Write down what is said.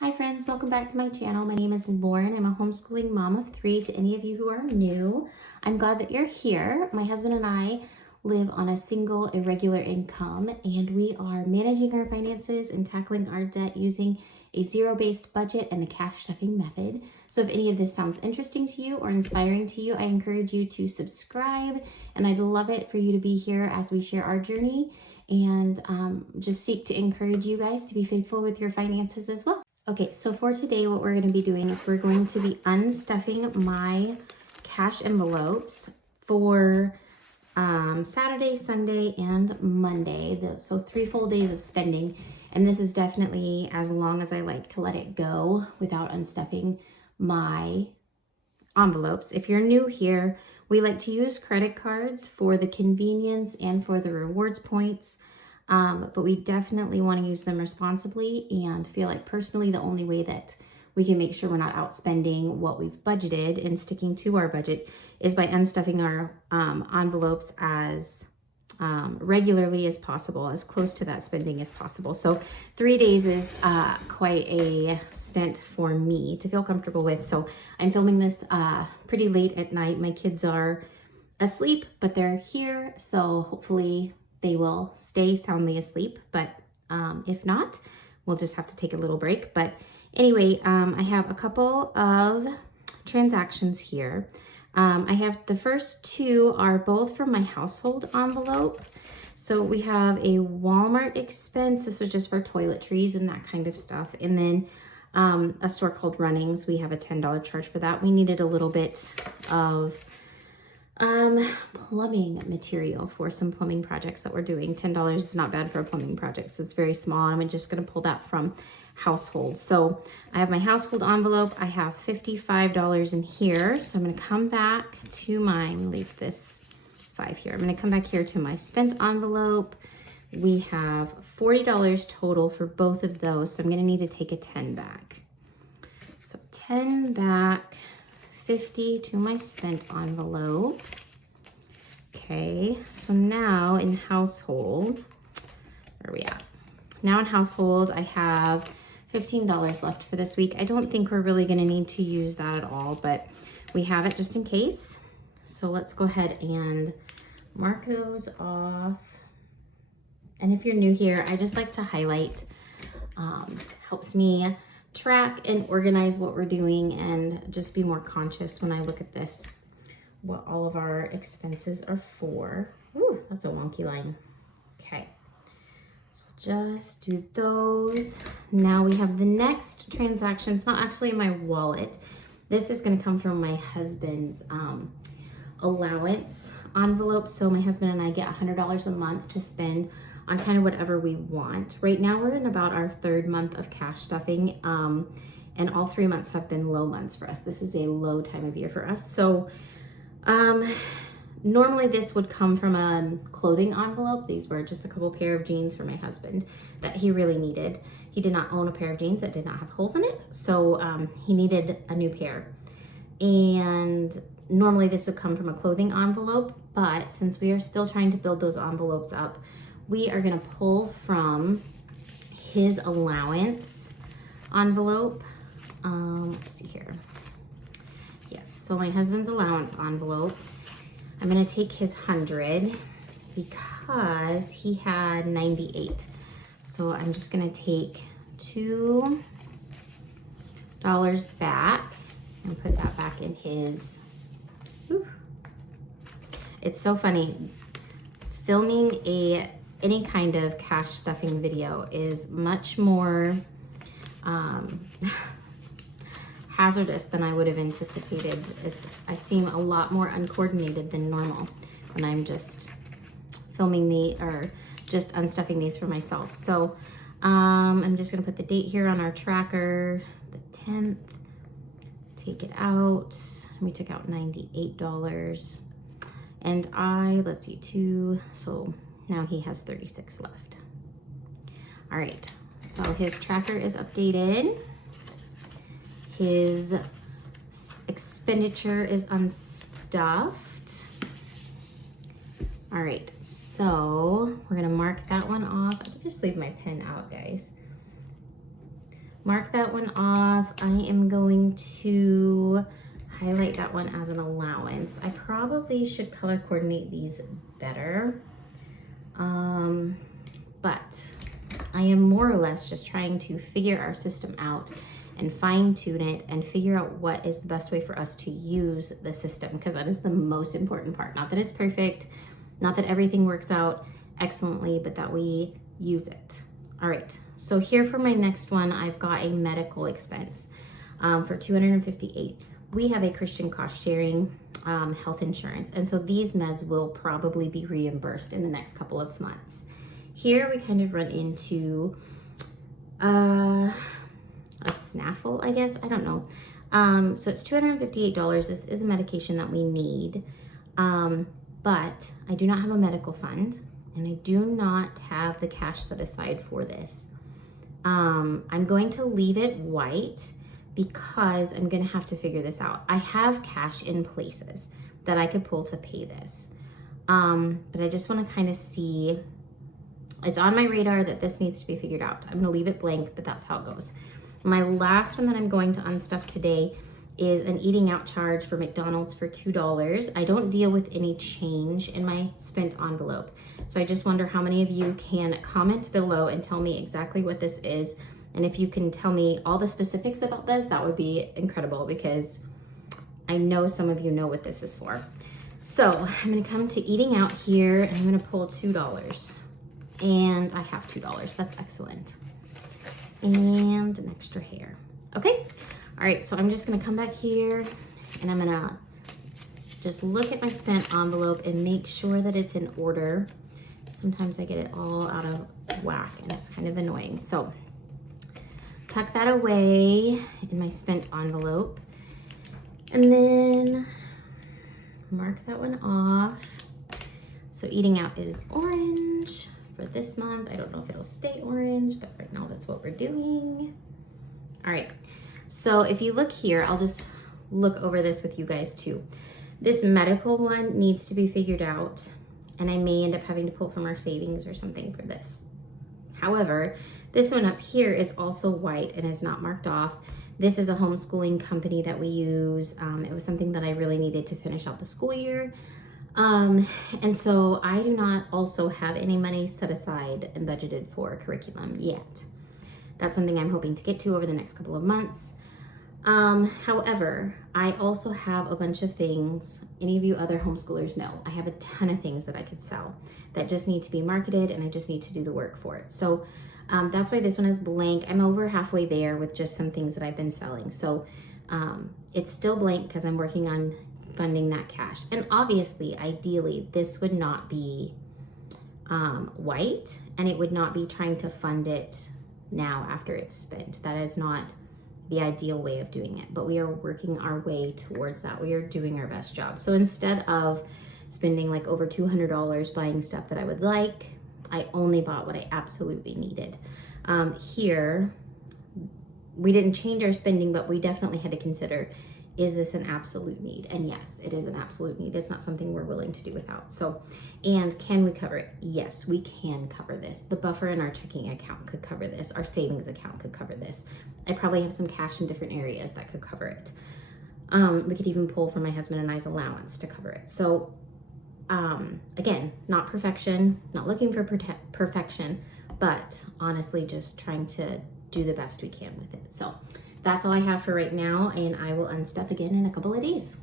Hi friends, welcome back to my channel. My name is Lauren. I'm a homeschooling mom of 3. To any of you who are new, I'm glad that you're here. My husband and I live on a single irregular income, and we are managing our finances and tackling our debt using a zero-based budget and the cash stuffing method. So if any of this sounds interesting to you or inspiring to you, I encourage you to subscribe, and I'd love it for you to be here as we share our journey and just seek to encourage you guys to be faithful with your finances as well. Okay, so for today, what we're going to be doing is we're going to be unstuffing my cash envelopes for Saturday, Sunday, and Monday. So 3 full days of spending. And this is definitely as long as I like to let it go without unstuffing my envelopes. If you're new here, we like to use credit cards for the convenience and for the rewards points. But we definitely want to use them responsibly and feel like personally the only way that we can make sure we're not outspending what we've budgeted and sticking to our budget is by unstuffing our envelopes as regularly as possible, as close to that spending as possible. So 3 days is quite a stint for me to feel comfortable with. So I'm filming this pretty late at night. My kids are asleep, but they're here. So hopefully they will stay soundly asleep, but if not, we'll just have to take a little break. But anyway, I have a couple of transactions here. I have the first 2 are both from my household envelope. So we have a Walmart expense. This was just for toiletries and that kind of stuff. And then a store called Runnings. We have a $10 charge for that. We needed a little bit of plumbing material for some plumbing projects that we're doing. $10 is not bad for a plumbing project, so it's very small. I'm just going to pull that from household. So I have my household envelope. I have $55 in here. So I'm going to come back to my, leave this 5 here. I'm going to come back here to my spent envelope. We have $40 total for both of those. So I'm going to need to take a 10 back. So 10 back. 50 to my spent envelope. Okay, so now in household, where are we at? Now in household, I have $15 left for this week. I don't think we're really gonna need to use that at all, but we have it just in case. So let's go ahead and mark those off. And if you're new here, I just like to highlight, helps me track and organize what we're doing and just be more conscious when I look at this, what all of our expenses are for. Ooh, that's a wonky line. Okay, so just do those. Now we have the next transaction. It's not actually in my wallet. This is going to come from my husband's allowance envelope. So my husband and I get $100 a month to spend on kind of whatever we want. Right now we're in about our 3rd month of cash stuffing, and all 3 months have been low months for us. This is a low time of year for us. So normally this would come from a clothing envelope. These were just a couple pair of jeans for my husband that he really needed. He did not own a pair of jeans that did not have holes in it, so he needed a new pair. And normally this would come from a clothing envelope, but since we are still trying to build those envelopes up, we are gonna pull from his allowance envelope. Let's see here. Yes, so my husband's allowance envelope, I'm gonna take his 100 because he had 98. So I'm just gonna take $2 back and put that back in his. Whew. It's so funny. Filming any kind of cash stuffing video is much more hazardous than I would have anticipated. I seem a lot more uncoordinated than normal when I'm just filming or just unstuffing these for myself. So I'm just gonna put the date here on our tracker, the 10th, take it out. We took out $98. And let's see, 2, so now he has 36 left. All right, so his tracker is updated. His expenditure is unstuffed. All right, so we're gonna mark that one off. I could just leave my pen out, guys. mark that one off. I am going to highlight that one as an allowance. I probably should color coordinate these better. But I am more or less just trying to figure our system out and fine tune it and figure out what is the best way for us to use the system, because that is the most important part. Not that it's perfect, not that everything works out excellently, but that we use it. All right, so here for my next one, I've got a medical expense for $258. We have a Christian cost sharing health insurance, and so these meds will probably be reimbursed in the next couple of months. Here we kind of run into a snaffle, I guess. I don't know. So it's $258. This is a medication that we need, but I do not have a medical fund, and I do not have the cash set aside for this. I'm going to leave it white because I'm going to have to figure this out. I have cash in places that I could pull to pay this, but I just want to kind of see. It's on my radar that this needs to be figured out. I'm gonna leave it blank, but that's how it goes. My last one that I'm going to unstuff today is an eating out charge for McDonald's for $2. I don't deal with any change in my spent envelope. So I just wonder how many of you can comment below and tell me exactly what this is. And if you can tell me all the specifics about this, that would be incredible, because I know some of you know what this is for. So I'm gonna come to eating out here, and I'm gonna pull $2. And I have $2, that's excellent. And an extra hair. Okay, all right, so I'm just gonna come back here and I'm gonna just look at my spent envelope and make sure that it's in order. Sometimes I get it all out of whack and it's kind of annoying. So tuck that away in my spent envelope and then mark that one off. So eating out is orange for this month. I don't know if it'll stay orange, but right now that's what we're doing. All right, so if you look here, I'll just look over this with you guys too. This medical one needs to be figured out, and I may end up having to pull from our savings or something for this. However, this one up here is also white and is not marked off. This is a homeschooling company that we use. It was something that I really needed to finish out the school year. And so I do not also have any money set aside and budgeted for curriculum yet. That's something I'm hoping to get to over the next couple of months. However, I also have a bunch of things. Any of you other homeschoolers know, I have a ton of things that I could sell that just need to be marketed, and I just need to do the work for it. So that's why this one is blank. I'm over halfway there with just some things that I've been selling. So it's still blank because I'm working on funding that cash. And obviously, ideally, this would not be white, and it would not be trying to fund it now after it's spent. That is not the ideal way of doing it, but we are working our way towards that. We are doing our best job. So instead of spending like over $200 buying stuff that I would like, I only bought what I absolutely needed. Here, we didn't change our spending, but we definitely had to consider, is this an absolute need? And yes, it is an absolute need. It's not something we're willing to do without. So, and can we cover it? Yes, we can cover this. The buffer in our checking account could cover this. Our savings account could cover this. I probably have some cash in different areas that could cover it. We could even pull from my husband and I's allowance to cover it. So again, not perfection, not looking for perfection, but honestly, just trying to do the best we can with it. So that's all I have for right now, and I will unstuff again in a couple of days.